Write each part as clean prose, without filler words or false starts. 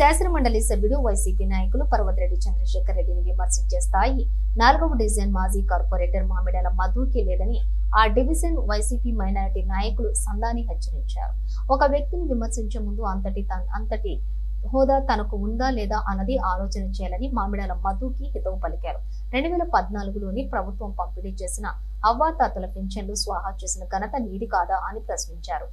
శాసనమండలి సభ్యుడు వైసీపీ నాయకులు పర్వతరెడ్డి చంద్రశేఖర్ రెడ్డిని విమర్శించే స్థాయి 4వ డివిజన్ మాజీ కార్పొరేటర్ మామిడాల మధుకి లేదని ఆ డివిజన్ వైసీపీ మైనారిటీ నాయకులు సందాని హెచ్చరించారు. ఒక వ్యక్తిని విమర్శించే ముందు అంతటి హోదా తనకు ఉందా లేదా అన్నది ఆలోచన చేయాలని మామిడాల మధుకి హితవు పలికారు. 2014లోని ప్రభుత్వం పంపిణీ చేసిన అవ్వాతాతల పింఛన్లు స్వాహా చేసిన ఘనత నీది కాదా అని ప్రశ్నించారు.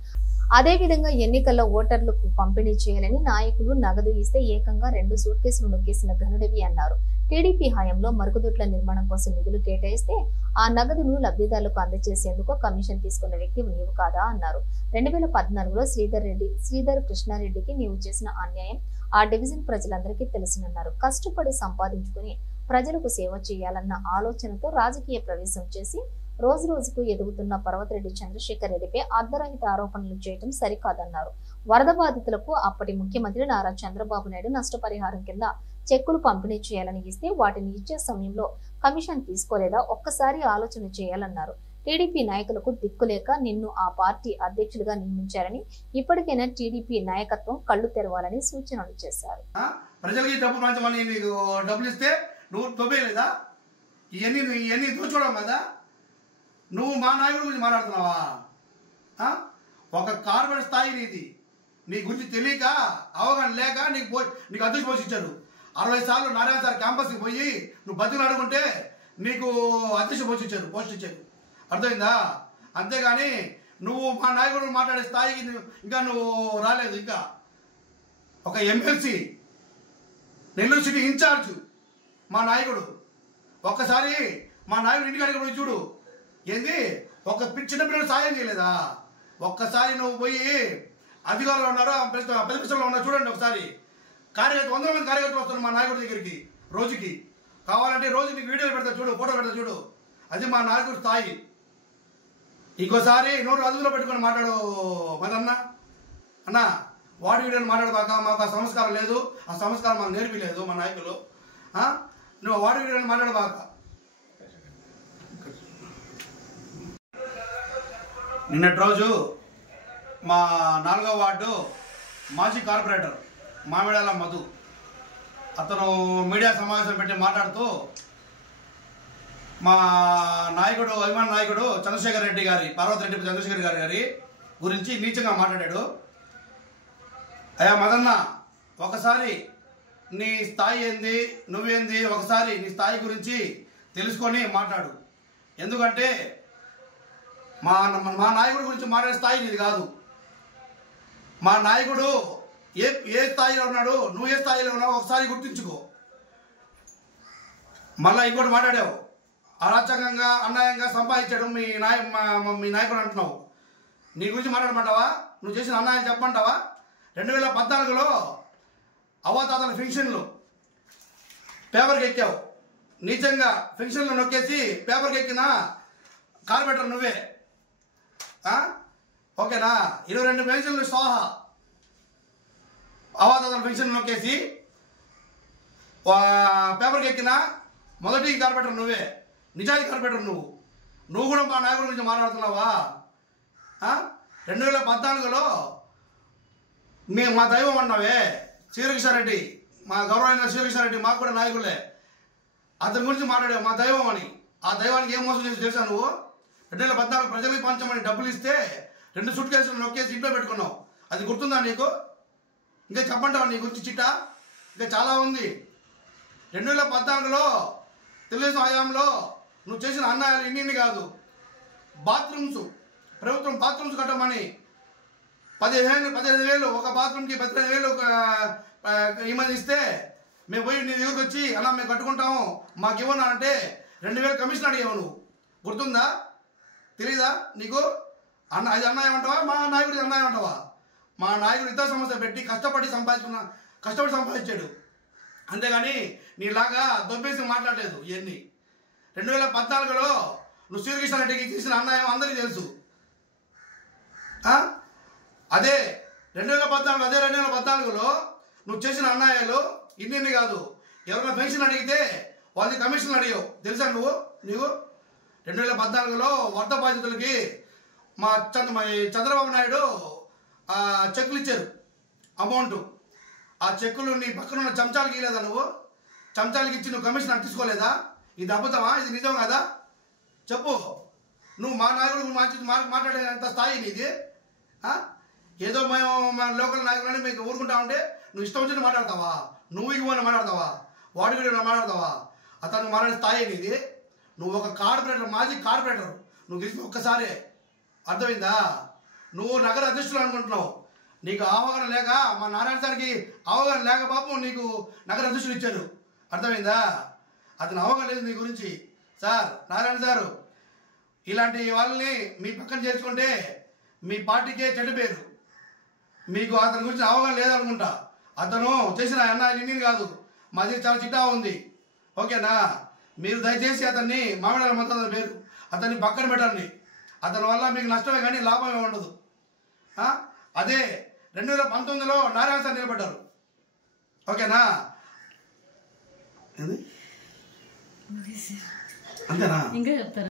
అదేవిధంగా ఎన్నికల్లో ఓటర్లకు పంపిణీ చేయాలని నాయకులు నగదు ఇస్తే ఏకంగా 2 సూట్ కేసులు నొక్కేసిన ఘనుడివి అన్నారు. టీడీపీ హయాంలో మరుగుదొడ్ల నిర్మాణం కోసం నిధులు కేటాయిస్తే ఆ నగదును లబ్ధిదారులకు అందజేసేందుకు కమిషన్ తీసుకున్న వ్యక్తి నీవు కాదా అన్నారు. 2014లో శ్రీధర్ కృష్ణారెడ్డికి నీవు చేసిన అన్యాయం ఆ డివిజన్ ప్రజలందరికీ తెలుసునన్నారు. కష్టపడి సంపాదించుకుని ప్రజలకు సేవ చేయాలన్న ఆలోచనతో రాజకీయ ప్రవేశం చేసి రోజు రోజుకు ఎదుగుతున్న పర్వతరెడ్డి చంద్రశేఖర్ రెడ్డిపై అర్ధరహిత ఆరోపణలు చేయడం సరికాదన్నారు. వరద బాధితులకు అప్పటి ముఖ్యమంత్రి నారా చంద్రబాబు నాయుడు నష్టపరిహారం కింద చెక్కులు పంపిణీ చేయాలని ఇస్తే వాటిని ఇచ్చే సమయంలో కమిషన్ తీసుకోలేదా ఒక్కసారి ఆలోచన చేయాలన్నారు. టీడీపీ నాయకులకు దిక్కులేక నిన్ను ఆ పార్టీ అధ్యక్షులుగా నియమించారని ఇప్పటికైనా టీడీపీ నాయకత్వం కళ్లు తెరవాలని సూచనలు చేశారు. ప్రజలకి డబ్బులు ఇస్తే నువ్వు తొబ్బేయలేదా? ఇవన్నీ దోచుకోవడం కదా. నువ్వు మా నాయకుడి గురించి మాట్లాడుతున్నావా? ఒక కార్పొరేట్ స్థాయి నీది. నీ గురించి తెలియక అవగాహన లేక నీకు అదృష్టి పోస్ట్ ఇచ్చారు. 60 సార్లు నారాయణ సార్ క్యాంపస్కి పోయి నువ్వు బతుకులు అడుగుంటే నీకు అదృష్టి పోస్ట్ ఇచ్చారు. అర్థమైందా? అంతేగాని నువ్వు మా నాయకుడు మాట్లాడే స్థాయికి ఇంకా నువ్వు రాలేదు. ఇంకా ఒక ఎమ్మెల్సీ నెల్లూరు సిటీ ఇన్ఛార్జ్ మా నాయకుడు. ఒక్కసారి మా నాయకుడు ఇంటికాడికి పోయి చూడు. ఏంది ఒక చిన్న పిల్లలు సాయం చేయలేదా? ఒక్కసారి నువ్వు పోయి అధికారులు ఉన్నారో ప్రతిపక్షంలో ఉన్నా చూడండి. ఒకసారి కార్యకర్త 100 మంది కార్యకర్తలు వస్తారు మా నాయకుడి దగ్గరికి రోజుకి. కావాలంటే రోజు నీకు వీడియోలు పెడతా చూడు, ఫోటో పెడతా చూడు. అది మా నాయకుడి స్థాయి. ఇంకోసారి నోరు అదుపులో పెట్టుకొని మాట్లాడు మదన్న అన్న. వాడి వీడియోలు మాట్లాడబాక. మాకు ఆ సంస్కారం లేదు, ఆ సంస్కారం మాకు నేర్పిలేదు మా నాయకులు. నువ్వు వాడి వీడియోలు మాట్లాడబాక. నిన్నటి రోజు మా 4వ వార్డు మాజీ కార్పొరేటర్ మామిడాల మధు అతను మీడియా సమావేశం పెట్టి మాట్లాడుతూ మా నాయకుడు అభిమాన నాయకుడు చంద్రశేఖర్ రెడ్డి గారి పర్వతరెడ్డి చంద్రశేఖర్ గారి గురించి నీచంగా మాట్లాడాడు. అయ్యా మదన్న, ఒకసారి నీ స్థాయి ఏంది, నువ్వేంది, ఒకసారి నీ స్థాయి గురించి తెలుసుకొని మాట్లాడు. ఎందుకంటే మా నాయకుడి గురించి మాట్లాడే స్థాయి నీది కాదు. మా నాయకుడు ఏ స్థాయిలో ఉన్నాడు, నువ్వు ఏ స్థాయిలో ఉన్నావు ఒకసారి గుర్తించుకో. మళ్ళీ ఇంకోటి మాట్లాడావు, అరాచకంగా అన్యాయంగా సంపాదించడం మీ నాయకుడు అంటున్నావు. నీ గురించి మాట్లాడమంటావా? నువ్వు చేసిన అన్యాయం చెప్పమంటావా? 2014లో అవ్వాతాతల పెన్షన్లు పేపర్కి ఎక్కావు. నిజంగా పెన్షన్లు నొక్కేసి పేపర్కి ఎక్కిన కార్పొరేటర్ నువ్వే. ఓకేనా? 22 పెన్షన్లు సోహా అవ్వాతాతల పెన్షన్లు నొక్కేసి పేపర్కి ఎక్కిన మొదటి కార్పొరేటర్ నువ్వే. నిజాయితీ కార్పొరేటర్ నువ్వు కూడా మా నాయకుడి గురించి మాట్లాడుతున్నావా? 2014లో మా దైవం అన్నావే శ్రీకృష్ణారెడ్డి, మా గౌరవమైన శ్రీకృష్ణారెడ్డి మాకు కూడా నాయకులే. అతని గురించి మాట్లాడావు మా దైవం అని. ఆ దైవానికి ఏం మోసం చేసి తెలుసా నువ్వు? 2014 ప్రజలకు పంచమని డబ్బులు ఇస్తే 2 సూట్ కేసులు నొక్కేసి ఇంట్లో పెట్టుకున్నావు. అది గుర్తుందా నీకు? ఇంకా చెప్పంటావా నీ గురించి చిట్టా? ఇంకా చాలా ఉంది. 2014లో తెలుగుదేశం హయాంలో నువ్వు చేసిన అన్యాయాలు ఇన్ని కాదు. బాత్రూమ్స్ ప్రభుత్వం బాత్రూమ్స్ కట్టమని 15,000 ఒక బాత్రూమ్కి 15,000 ఈ మధ్య ఇస్తే మేము పోయి నీ దగ్గరికి వచ్చి అలా మేము కట్టుకుంటాము మాకు ఇవ్వనా అంటే 2,000 కమిషన్ అడిగావు నువ్వు. గుర్తుందా? తెలీదా నీకు? అది అన్యాయం అంటావా? మా నాయకుడికి అన్యాయం అంటావా? మా నాయకుడు ఇతర సమస్య పెట్టి కష్టపడి సంపాదించాడు. అంతేగాని నీలాగా దొబ్బేసి మాట్లాడలేదు. ఇవన్నీ 2014లో నువ్వు శ్రీకృష్ణారెడ్డికి చేసిన అన్యాయం అందరికీ తెలుసు. అదే 2014లో నువ్వు చేసిన అన్యాయాలు ఇన్ని కాదు. ఎవరైనా పెన్షన్ అడిగితే వాళ్ళకి కమిషన్లు అడిగావు. తెలుసా నీకు? 2014లో వరద బాధితులకి మా చంద్రబాబు నాయుడు చెక్కులు ఇచ్చారు అమౌంట్. ఆ చెక్కులు నీ పక్కన ఉన్న చెంచాలకి ఇవ్వలేదా? నువ్వు చెంచాలకి ఇచ్చి నువ్వు కమిషన్ నాకు తీసుకోలేదా? ఇది అబద్ధమా? ఇది నిజం కదా? చెప్పు. నువ్వు మా నాయకుడు మాట్లాడేంత స్థాయి నీది? ఏదో మేము మన లోకల్ నాయకులని మీకు ఊరుకుంటా ఉంటే నువ్వు ఇష్టం వచ్చినట్టు మాట్లాడతావా? నువ్వు ఇవ్వని మాట్లాడతావా? వాడి కూడా మాట్లాడతావా? అతను మాట్లాడే స్థాయి నీది? నువ్వు ఒక కార్పొరేటర్, మాజీ కార్పొరేటర్. నువ్వు గెలిచిన ఒక్కసారి, అర్థమైందా? నువ్వు నగర అధ్యక్షులు అనుకుంటున్నావు. నీకు అవగాహన లేక, మా నారాయణ సార్కి అవగాహన లేక పాపం నీకు నగర అధ్యక్షులు ఇచ్చారు. అర్థమైందా? అతను అవగాహన లేదు నీ గురించి. సార్, నారాయణ సారు, ఇలాంటి వాళ్ళని మీ పక్కన చేర్చుకుంటే మీ పార్టీకే చెడ్డ పేరు. మీకు అతని గురించి అవగాహన లేదనుకుంటా. అతను చేసిన అన్యాయం కాదు, మాది చాలా చిట్టా ఉంది. ఓకేనా? మీరు దయచేసి అతన్ని మామిడాల మొత్తం పేరు అతన్ని పక్కన పెట్టండి. అతని వల్ల మీకు నష్టమే కానీ లాభమే ఉండదు. అదే 2019లో నారాయణ సార్ నిలబడ్డారు. ఓకేనా? అంతేనా? ఇంకా చెప్తారా?